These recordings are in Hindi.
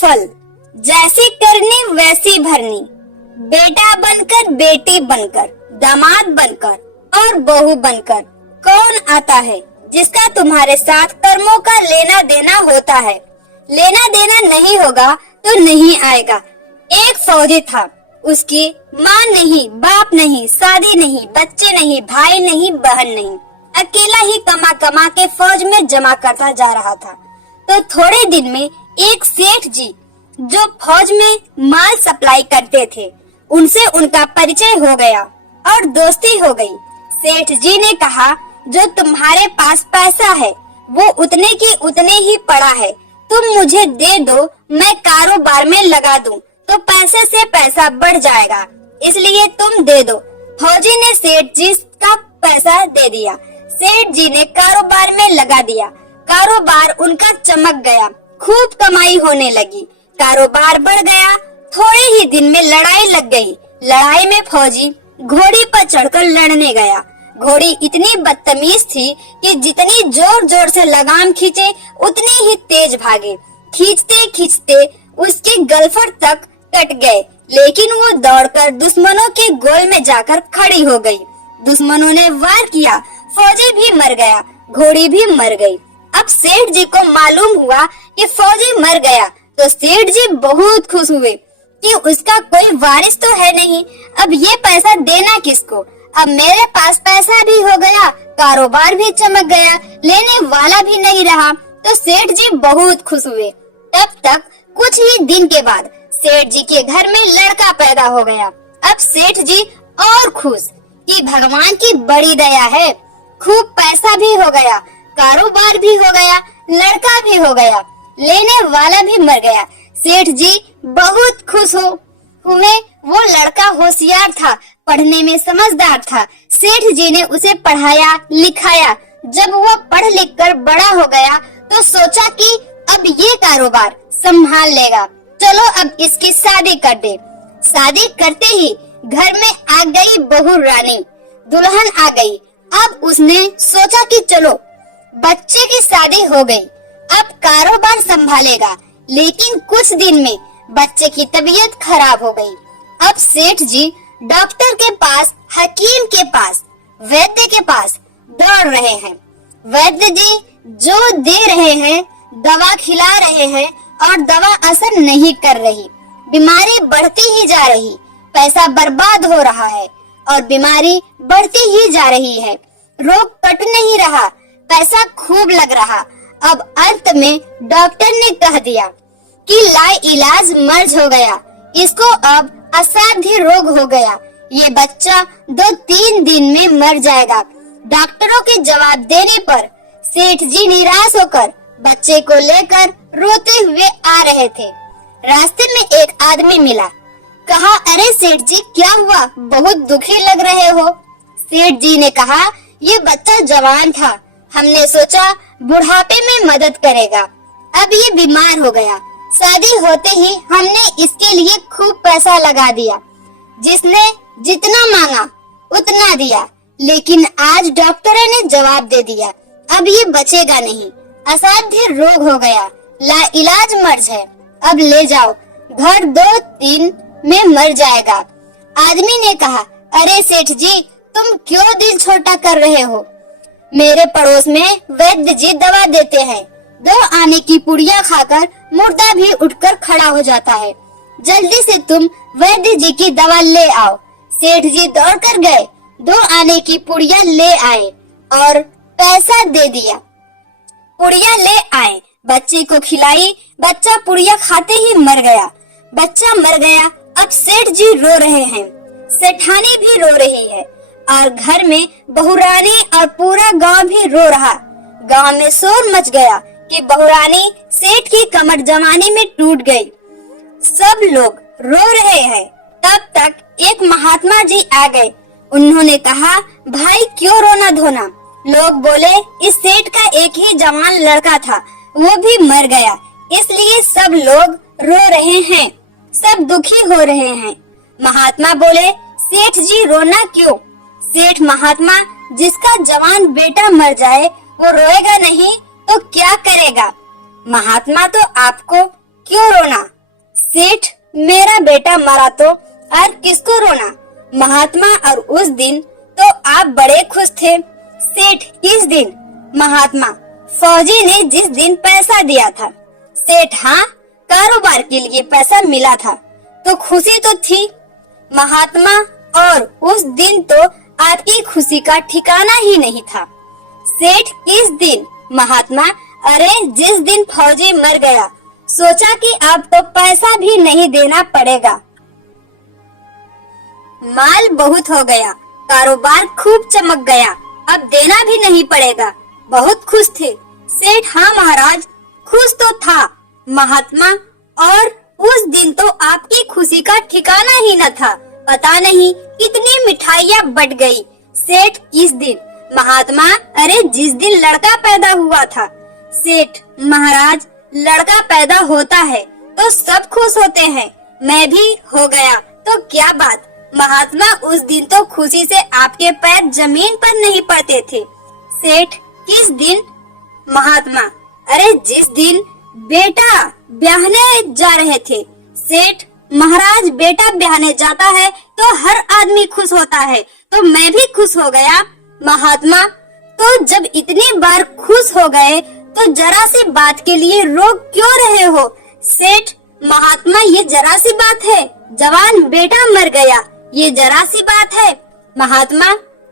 फल, जैसी करनी वैसी भरनी, बेटा बनकर बेटी बनकर, दामाद बनकर और बहू बनकर कौन आता है जिसका तुम्हारे साथ कर्मों का लेना देना होता है। लेना देना नहीं होगा तो नहीं आएगा। एक फौजी था, उसकी माँ नहीं, बाप नहीं, शादी नहीं, बच्चे नहीं, भाई नहीं, बहन नहीं, अकेला ही कमा कमा के फौज में जमा करता जा रहा था। तो थोड़े दिन में एक सेठ जी जो फौज में माल सप्लाई करते थे, उनसे उनका परिचय हो गया और दोस्ती हो गई। सेठ जी ने कहा, जो तुम्हारे पास पैसा है वो उतने की उतने ही पड़ा है, तुम मुझे दे दो, मैं कारोबार में लगा दूं तो पैसे से पैसा बढ़ जाएगा, इसलिए तुम दे दो। फौजी ने सेठ जी का पैसा दे दिया। सेठ जी ने कारोबार में लगा दिया। कारोबार उनका चमक गया, खूब कमाई होने लगी, कारोबार बढ़ गया। थोड़े ही दिन में लड़ाई लग गई। लड़ाई में फौजी घोड़ी पर चढ़कर लड़ने गया। घोड़ी इतनी बदतमीज थी कि जितनी जोर जोर से लगाम खींचे उतनी ही तेज भागे। खींचते खींचते उसके गलफड़ तक कट गए, लेकिन वो दौड़कर दुश्मनों के गोल में जाकर खड़ी हो गई। दुश्मनों ने वार किया, फौजी भी मर गया, घोड़ी भी मर गई। अब सेठ जी को मालूम हुआ कि फौजी मर गया तो सेठ जी बहुत खुश हुए कि उसका कोई वारिस तो है नहीं, अब ये पैसा देना किसको। अब मेरे पास पैसा भी हो गया, कारोबार भी चमक गया, लेने वाला भी नहीं रहा। तो सेठ जी बहुत खुश हुए। तब तक कुछ ही दिन के बाद सेठ जी के घर में लड़का पैदा हो गया। अब सेठ जी और खुश कि भगवान की बड़ी दया है, खूब पैसा भी हो गया, कारोबार भी हो गया, लड़का भी हो गया, लेने वाला भी मर गया। सेठ जी बहुत खुश हुए। वो लड़का होशियार था, पढ़ने में समझदार था। सेठ जी ने उसे पढ़ाया लिखाया। जब वो पढ़ लिख कर बड़ा हो गया तो सोचा कि अब ये कारोबार संभाल लेगा, चलो अब इसकी शादी कर दे। शादी करते ही घर में आ गई बहू रानी, दुल्हन आ गई। अब उसने सोचा कि चलो बच्चे की शादी हो गई, अब कारोबार संभालेगा। लेकिन कुछ दिन में बच्चे की तबीयत खराब हो गई। अब सेठ जी डॉक्टर के पास, हकीम के पास, वैद्य के पास दौड़ रहे हैं। वैद्य जी जो दे रहे हैं, दवा खिला रहे हैं और दवा असर नहीं कर रही, बीमारी बढ़ती ही जा रही, पैसा बर्बाद हो रहा है और बीमारी बढ़ती ही जा रही है। रोग कट नहीं रहा, पैसा खूब लग रहा। अब अंत में डॉक्टर ने कह दिया कि लाइलाज मर्ज हो गया, इसको अब असाध्य रोग हो गया, ये बच्चा 2-3 दिन में मर जाएगा। डॉक्टरों के जवाब देने पर सेठ जी निराश होकर बच्चे को लेकर रोते हुए आ रहे थे। रास्ते में एक आदमी मिला। कहा, अरे सेठ जी क्या हुआ, बहुत दुखी लग रहे हो। सेठ जी ने कहा, ये बच्चा जवान था, हमने सोचा बुढ़ापे में मदद करेगा, अब ये बीमार हो गया। शादी होते ही हमने इसके लिए खूब पैसा लगा दिया, जिसने जितना मांगा उतना दिया, लेकिन आज डॉक्टरों ने जवाब दे दिया, अब ये बचेगा नहीं, असाध्य रोग हो गया, लाइलाज मर्ज है, अब ले जाओ, घर 2-3 में मर जाएगा। आदमी ने कहा, अरे सेठ जी तुम क्यों दिल छोटा कर रहे हो, मेरे पड़ोस में वैद्य जी दवा देते हैं, 2 आने की पुड़िया खाकर मुर्दा भी उठकर खड़ा हो जाता है, जल्दी से तुम वैद्य जी की दवा ले आओ। सेठ जी दौड़कर गए, 2 आने की पुड़िया ले आए और पैसा दे दिया। पुड़िया ले आए, बच्चे को खिलाई, बच्चा पुड़िया खाते ही मर गया। बच्चा मर गया। अब सेठ जी रो रहे हैं, सेठानी भी रो रही है और घर में बहुरानी और पूरा गांव भी रो रहा। गांव में शोर मच गया कि बहुरानी सेठ की कमर जवानी में टूट गई। सब लोग रो रहे हैं। तब तक एक महात्मा जी आ गए। उन्होंने कहा, भाई क्यों रोना धोना। लोग बोले, इस सेठ का एक ही जवान लड़का था, वो भी मर गया, इसलिए सब लोग रो रहे हैं, सब दुखी हो रहे हैं। महात्मा बोले, सेठ जी रोना क्यों। सेठ महात्मा, जिसका जवान बेटा मर जाए वो रोएगा नहीं तो क्या करेगा। महात्मा, तो आपको क्यों रोना? सेठ, मेरा बेटा मरा तो और किसको रोना? महात्मा, और उस दिन तो आप बड़े खुश थे। सेठ, किस दिन? महात्मा, फौजी ने जिस दिन पैसा दिया था। सेठ, हाँ, कारोबार के लिए पैसा मिला था तो खुशी तो थी। महात्मा, और उस दिन तो आपकी खुशी का ठिकाना ही नहीं था। सेठ, किस दिन? महात्मा, अरे जिस दिन फौजी मर गया, सोचा कि अब तो पैसा भी नहीं देना पड़ेगा। माल बहुत हो गया, कारोबार खूब चमक गया, अब देना भी नहीं पड़ेगा। बहुत खुश थे। सेठ, हाँ महाराज, खुश तो था। महात्मा, और उस दिन तो आपकी खुशी का ठिकाना ही न था, पता नहीं कितनी मिठाइयाँ बट गई। सेठ, किस दिन? महात्मा, अरे जिस दिन लड़का पैदा हुआ था। सेठ, महाराज, लड़का पैदा होता है तो सब खुश होते हैं, मैं भी हो गया तो क्या बात। महात्मा, उस दिन तो खुशी से आपके पैर जमीन पर नहीं पड़ते थे। सेठ, किस दिन? महात्मा, अरे जिस दिन बेटा ब्याहने जा रहे थे। सेठ, महाराज, बेटा ब्याहने जाता है तो हर आदमी खुश होता है, तो मैं भी खुश हो गया। महात्मा, तो जब इतनी बार खुश हो गए तो जरा सी बात के लिए रो क्यों रहे हो? सेठ, महात्मा, ये जरा सी बात है, जवान बेटा मर गया, ये जरा सी बात है। महात्मा,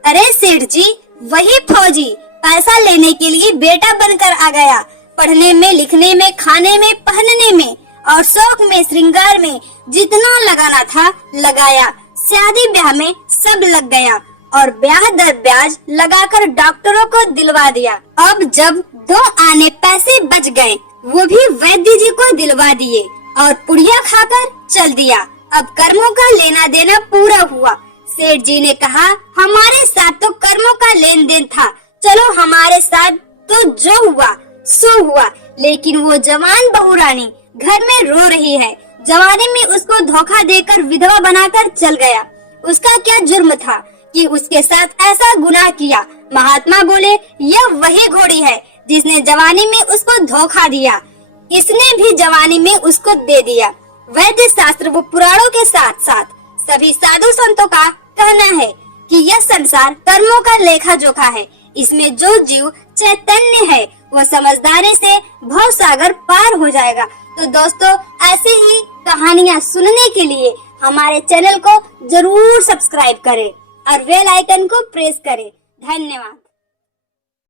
अरे सेठ जी, वही फौजी पैसा लेने के लिए बेटा बनकर आ गया। पढ़ने में, लिखने में, खाने में, पहनने में और शौक में, श्रृंगार में जितना लगाना था लगाया। शादी ब्याह में सब लग गया और ब्याह दर ब्याज लगाकर डॉक्टरों को दिलवा दिया। अब जब 2 आने पैसे बच गए, वो भी वैद्य जी को दिलवा दिए और पुड़िया खाकर चल दिया। अब कर्मों का लेना देना पूरा हुआ। सेठ जी ने कहा, हमारे साथ तो कर्मों का लेन देन था, चलो हमारे साथ तो जो हुआ सो हुआ। लेकिन वो जवान बहू रानी घर में रो रही है, जवानी में उसको धोखा देकर विधवा बनाकर चल गया। उसका क्या जुर्म था कि उसके साथ ऐसा गुनाह किया? महात्मा बोले, यह वही घोड़ी है जिसने जवानी में उसको धोखा दिया, इसने भी जवानी में उसको दे दिया। वैद्य शास्त्र व पुराणों के साथ साथ सभी साधु संतों का कहना है कि यह संसार कर्मों का लेखा जोखा है। इसमें जो जीव चैतन्य है वह समझदारी से भव सागर पार हो जाएगा। तो दोस्तों, ऐसे ही कहानियाँ सुनने के लिए हमारे चैनल को जरूर सब्सक्राइब करें और बेल आइकन को प्रेस करें। धन्यवाद।